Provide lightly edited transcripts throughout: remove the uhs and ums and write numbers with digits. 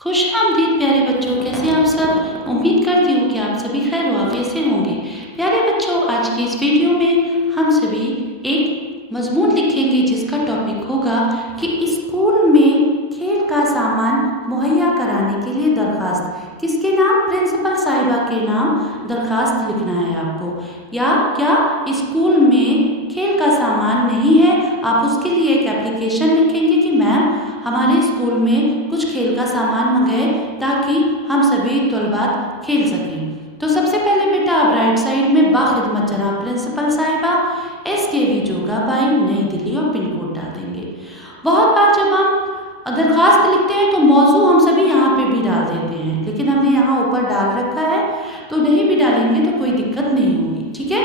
खुशामदीद प्यारे बच्चों, कैसे आप सब। उम्मीद करती हूँ कि आप सभी खैर वाफियत से होंगे। प्यारे बच्चों, आज की इस वीडियो में हम सभी एक मजमून लिखेंगे जिसका टॉपिक होगा कि स्कूल में खेल का सामान मुहैया कराने के लिए दरख्वास्त। किसके नाम? प्रिंसिपल साहिबा के नाम दरख्वास्त लिखना है आपको। या क्या स्कूल में खेल का सामान नहीं है, आप उसके लिए एक एप्लीकेशन लिखेंगे कि मैम हमारे स्कूल में कुछ खेल का सामान मंगाए ताकि हम सभी तलबात खेल सकें। तो सबसे पहले बेटा आप राइट साइड में बाखिदमत जनाब प्रिंसिपल साहिबा SKV जोगाबाई नई दिल्ली और पिन कोड डाल देंगे। बहुत बार जब हम दरख्वास्त लिखते हैं तो मौजू हम सभी यहाँ पे भी डाल देते हैं, लेकिन हमने यहाँ ऊपर डाल रखा है तो नहीं भी डालेंगे तो कोई दिक्कत नहीं होगी, ठीक है।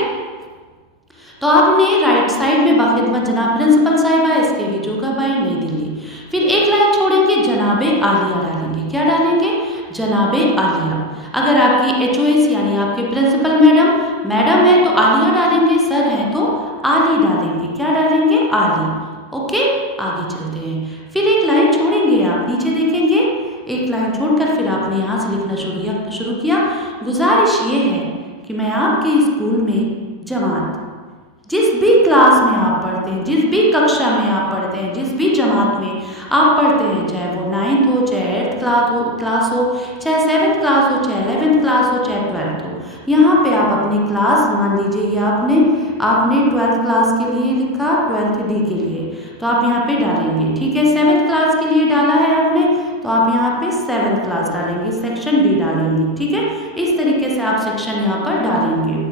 तो आपने राइट साइड में बाखिदमत जनाब प्रिंसिपल साहिबा SKV जोगाबाई नई दिल्ली, फिर एक लाइन छोड़ेंगे जनाबे आलिया डालेंगे। क्या डालेंगे? जनाबे आलिया। अगर आपकी HOS यानी आपके प्रिंसिपल मैडम है तो आलिया डालेंगे, सर है तो आली डालेंगे। क्या डालेंगे? आली। ओके, आगे चलते हैं। फिर एक लाइन छोड़ेंगे, आप नीचे देखेंगे, एक लाइन छोड़कर फिर आपने यहाँ से लिखना शुरू किया। गुजारिश ये है कि मैं आपके स्कूल में जमात, जिस भी क्लास में आप पढ़ते हैं, जिस भी कक्षा में आप पढ़ते हैं, जिस भी जमात में आप पढ़ते हैं, चाहे वो 9th हो, चाहे 8th क्लास हो, चाहे 7th क्लास हो, चाहे 11th क्लास हो, चाहे 12th हो, यहाँ पे आप अपनी क्लास, मान लीजिए ये आपने 12th क्लास के लिए लिखा, 12th D के लिए, तो आप यहाँ पे डालेंगे, ठीक है। 7th क्लास के लिए डाला है आपने तो आप यहाँ पे 7th क्लास डालेंगे, सेक्शन B डालेंगे, ठीक है। इस तरीके से आप सेक्शन यहाँ पर डालेंगे।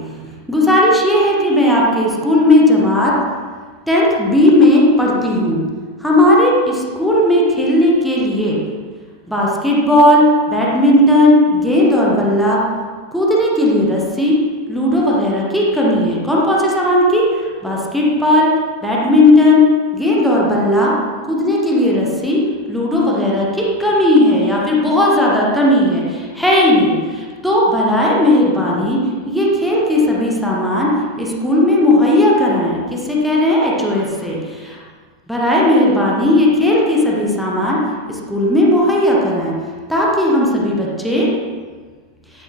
गुजारिश ये है कि मैं आपके स्कूल में जमात 10th B में पढ़ती हूँ। हमारे स्कूल में खेलने के लिए बास्केटबॉल, बैडमिंटन, गेंद और बल्ला, कूदने के लिए रस्सी, लूडो वगैरह की कमी है। कौन कौन से सामान की? बास्केटबॉल, बैडमिंटन, गेंद और बल्ला, कूदने के लिए रस्सी, लूडो वगैरह की कमी है या फिर बहुत ज़्यादा कमी है ही नहीं। तो बराए मेहरबानी ये खेल के सभी सामान स्कूल में मुहैया कराएं। किससे कह रहे हैं? HOS से। बराए मेहरबानी ये खेल के सभी सामान स्कूल में मुहैया कराएं ताकि हम सभी बच्चे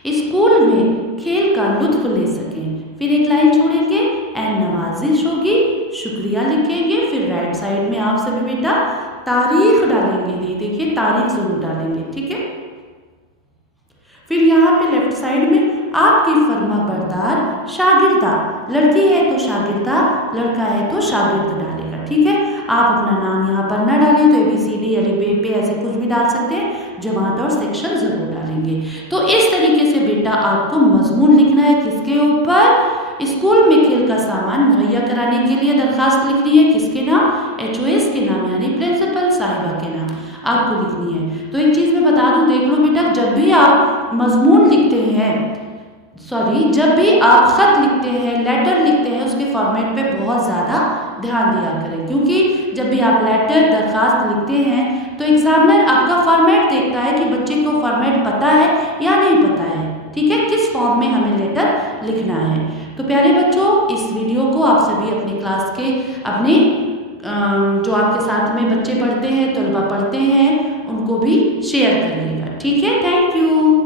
स्कूल में खेल का लुत्फ ले सकें। फिर एक लाइन छोड़ेंगे, एन नवाजिश होगी, शुक्रिया लिखेंगे। फिर राइट साइड में आप सभी बेटा तारीख डालेंगे, देखिए तारीख जरूर डालेंगे, ठीक है। फिर यहाँ पे लेफ्ट साइड में आपकी फर्मा बरदार शागिर्दा, लड़की है तो शागिर्दा, लड़का है तो शागिर्द डालेगा, ठीक है। आप अपना नाम यहाँ पर ना डालें तो ABCD अली बे ऐसे कुछ भी डाल सकते हैं, जमात और सेक्शन जरूर डालेंगे। तो इस तरीके से बेटा आपको मजमून लिखना है। किसके ऊपर? स्कूल में खेल का सामान मुहैया कराने के लिए दरख्वास्त लिखनी है। किसके नाम? HOS के नाम यानी प्रिंसिपल साहिबा के नाम आपको लिखनी है। तो एक चीज़ मैं बता दूं, देख लो बेटा, जब भी आप मजमून लिखते हैं, जब भी आप ख़त लिखते हैं, लेटर लिखते हैं, उसके फॉर्मेट पे बहुत ज़्यादा ध्यान दिया करें, क्योंकि जब भी आप लेटर दरख्वास्त लिखते हैं तो एग्जामिनर आपका फॉर्मेट देखता है कि बच्चे को फॉर्मेट पता है या नहीं पता है, ठीक है, किस फॉर्म में हमें लेटर लिखना है। तो प्यारे बच्चों, इस वीडियो को आप सभी अपनी क्लास के जो आपके साथ में बच्चे पढ़ते हैं, तलबा पढ़ते हैं, उनको भी शेयर करिएगा, ठीक है। Thank you.